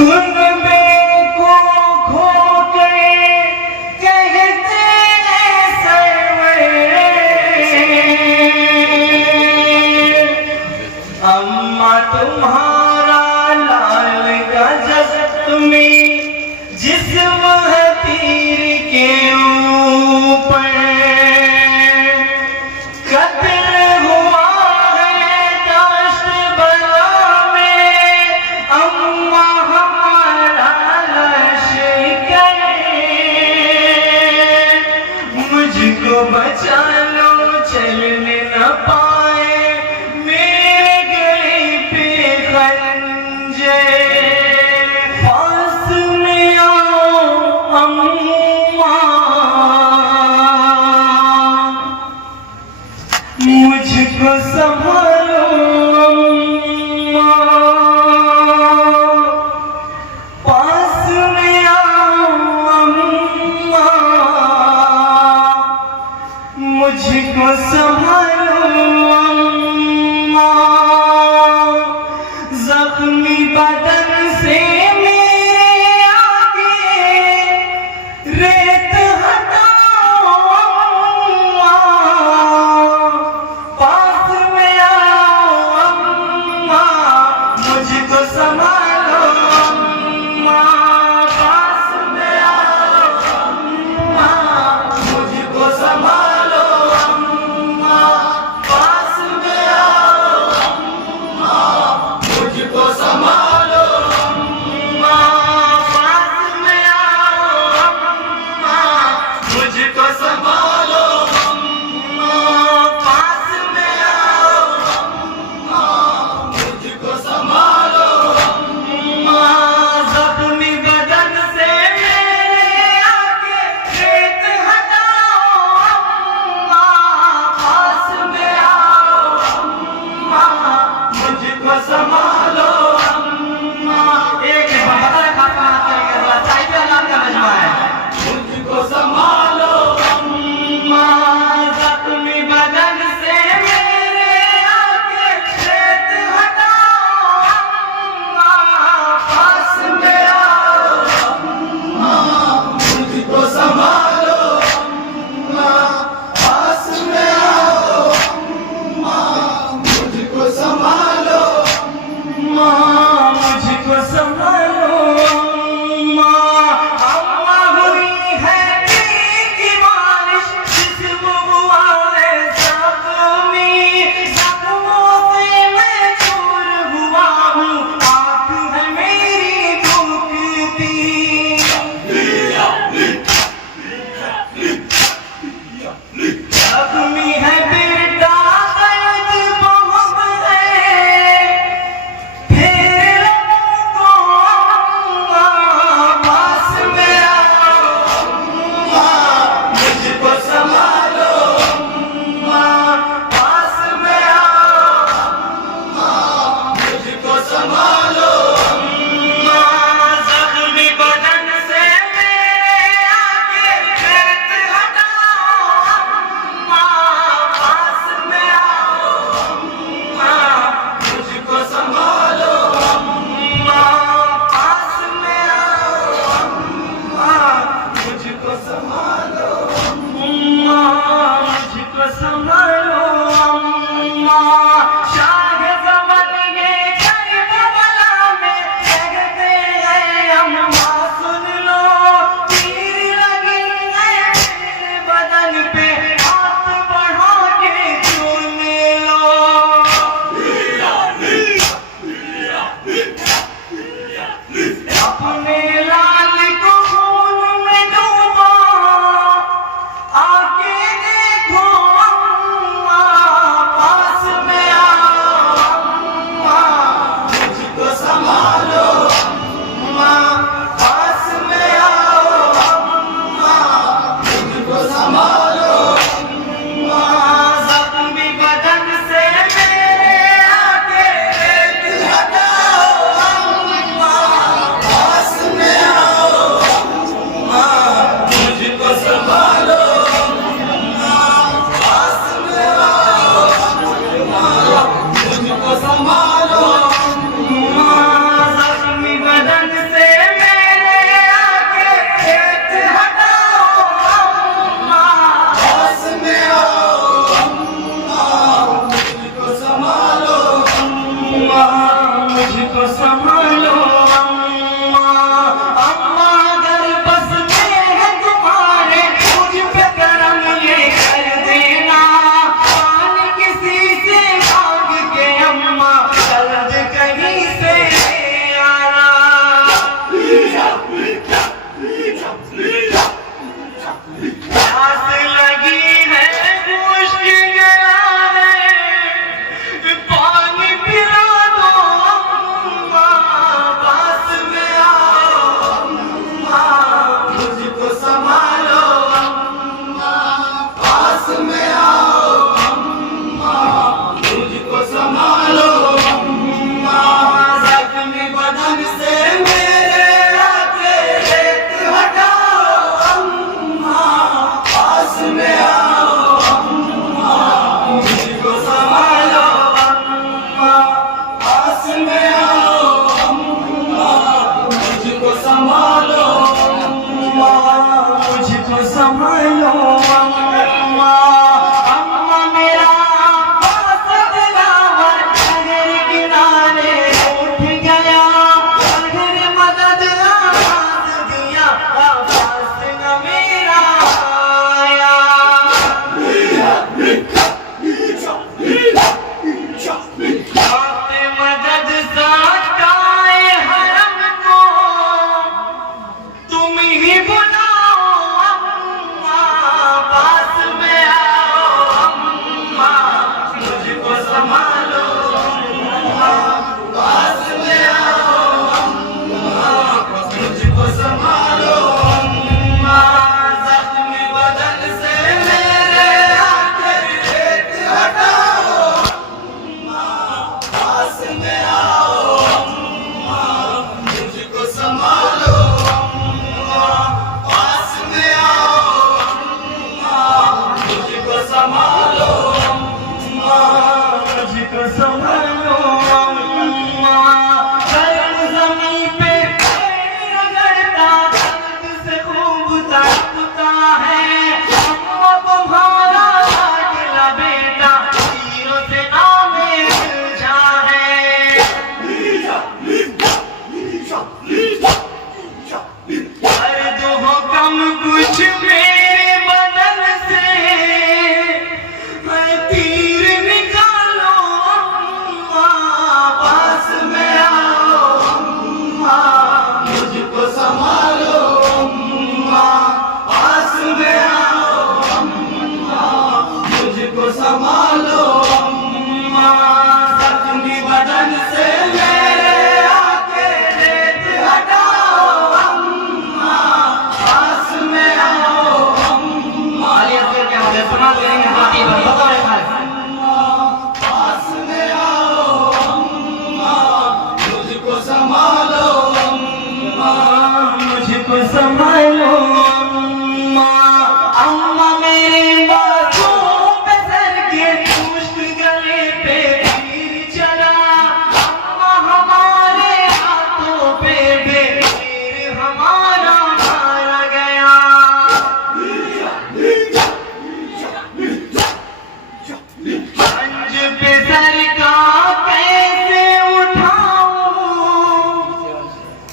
कुनबे को खो गए कहते हैं सरवर, अम्मा तुम्हारा लाल का जख्म में जिस्म है तीर के ऊपर, कत्ल हुआ है दाश्त बला में अम्मा हमारा लश्कर, मुझको बचा लो चलने न पाए मेरे गले पे खंजर, पास में आओ अम्मा मुझको संभालो अम्मा, पास में आओ अम्मा मुझको संभालो अम्मा, जख्मी बदन से मेरे आगे रेत हटाओ अम्मा, पास में दर्द हो कम कुछ मेरे बदन से, तीर निकालो अम्मा, पास में आओ अम्मा, मुझको संभालो अम्मा, पास में आओ अम्मा, मुझको संभालो अम्मा, जख्मी बदन से मेरे आके रेत हटाओ अम्मा, पास में आओ अम्मा। क्या हो गया सुना देंगे हाथी पर बताओ पास में आओ अम्मा, मुझको संभालो अम्मा, मुझको संभालो अम्मा, अम्मा मेरे बातों पे सर के पुष्ट गले पे तीर चला, अम्मा हमारे हाथों पे बेतीर हमारा मारा गया। पंज पे सर का कैसे उठाऊं,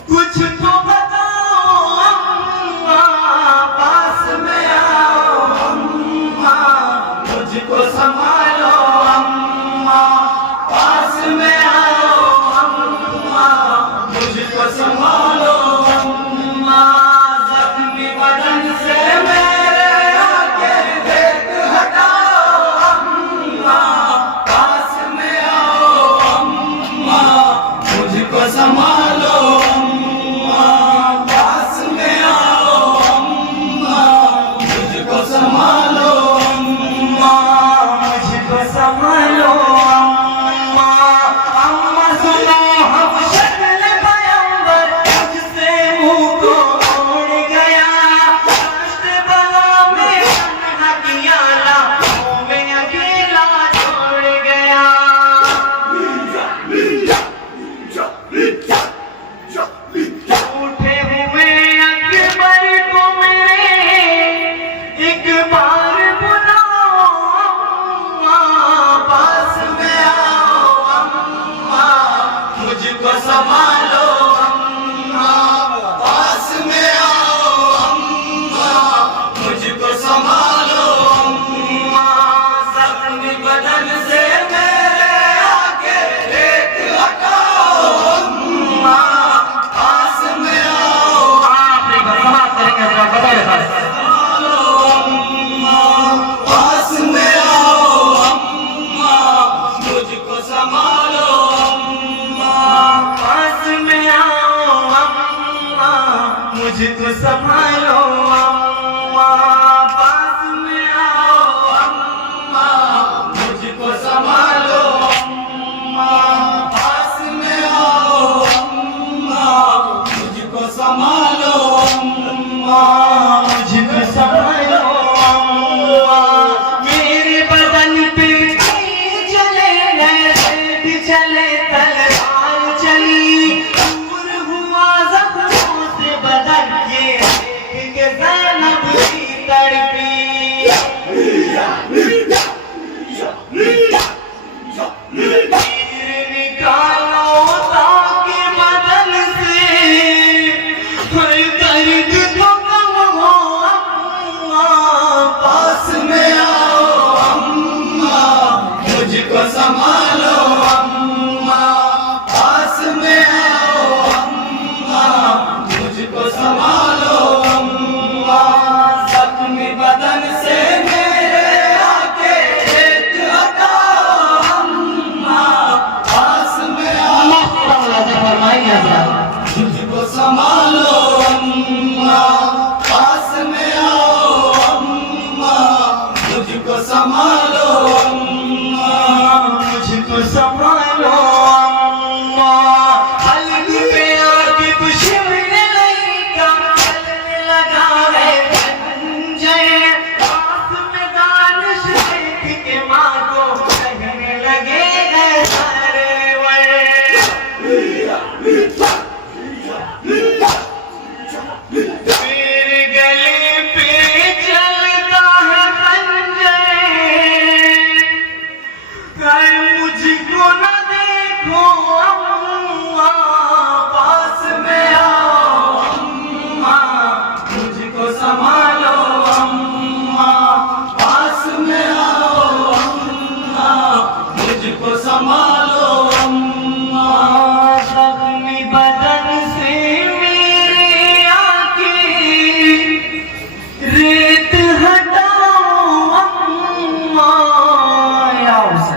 कुछ तो बताओ अम्मा, पास में आओ अम्मा, मुझको संभालो अम्मा, पास में आओ अम्मा, मुझको संभालो अम्मा, जख्मी बदन से मेरे आके रेत हटाओ अम्मा, पास में आओ अम्मा, मुझको संभालो अम्मा, पास में आओ अम्मा, मुझको संभालो अम्मा, मुझको संभालो अम्मा, अम्मा सुनो हम शक्ल पैगंबर तुझसे मुंह को मोड़ गया, कष्ट बला में तन्हा किया ला, में अकेला छोड़ गया। उठे हुए अकबर को मेरे एक बार बुलाओ अम्मा, पास में आओ अम्मा, मुझको संभालो अम्मा, पास में आओ अम्मा, मुझको संभालो अम्मा, जख्मी बदन से मेरे आके रेत हटाओ अम्मा, पास में आओ। आपने समाप्त करेंगे बताइए पास में आओ अम्मा, मुझको संभालो अम्मा, पास में आओ अम्मा, मुझको संभालो अम्मा, पास में आओ अम्मा, मुझको संभालो अम्मा, पास में आओ अम्मा, मुझको संभालो अम्मा, मुझको संभालो अम्मा, मेरे बदन पे तीर चले नैज़े भी चले तलवार चली, दूर हुआ जख्मों से बदन ये देख के ज़ैनब भी तड़पी। तीर निकालो ताकि बदन से हर दर्द तो कम हो अम्मा, पास में आओ अम्मा, मुझको संभालो अम्मा, पास में आओ अम्मा, मुझको संभालो अम्मा, जख्मी बदन से मेरे आके रेत हटाओ अम्मा, पास में आओ, मुझको संभालो अम्मा।